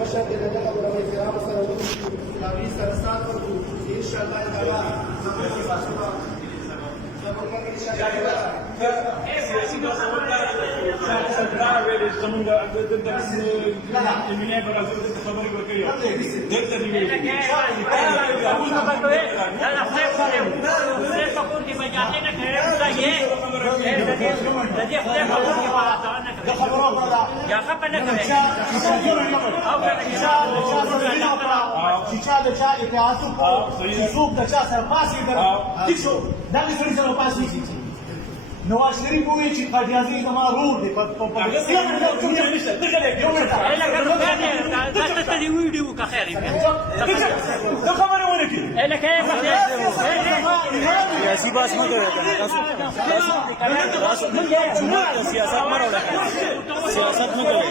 مشهد د دغه علماء کرام سره اسلامي سره سات ورکړو ان شاء الله تعالی زموږ په واسطه نواز شریف وایي چې قاضي زما رور دی په ویډیو کا خیر ته خبره ونه کړې سیاسی بحث مه کوئ سیاست مه راوړئ سیاست مه کوئ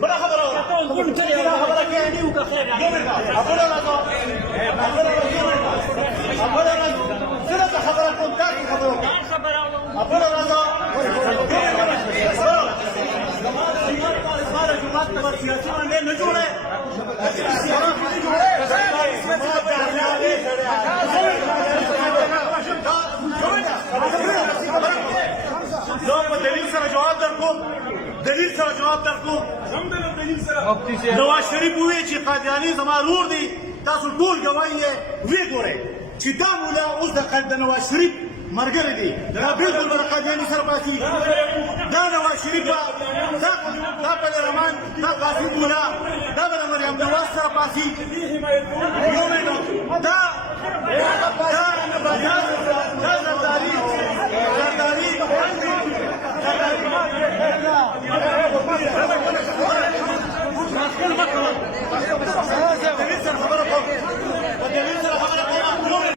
بڑا خبر دلیل سره جواب درکوم نواز شریف وایي چې قادیاني زما رور دی تاسو ټول ګواهي یې ویې ګورئ چې دا مولا اوس د نواز شریف ملګری دی دا بالکل به د قادیاني سره پاتېږي دا نواز شریف به دا پلرمان دا قاسم مولا دا به د مریم نواز سره پاتېږي زرداري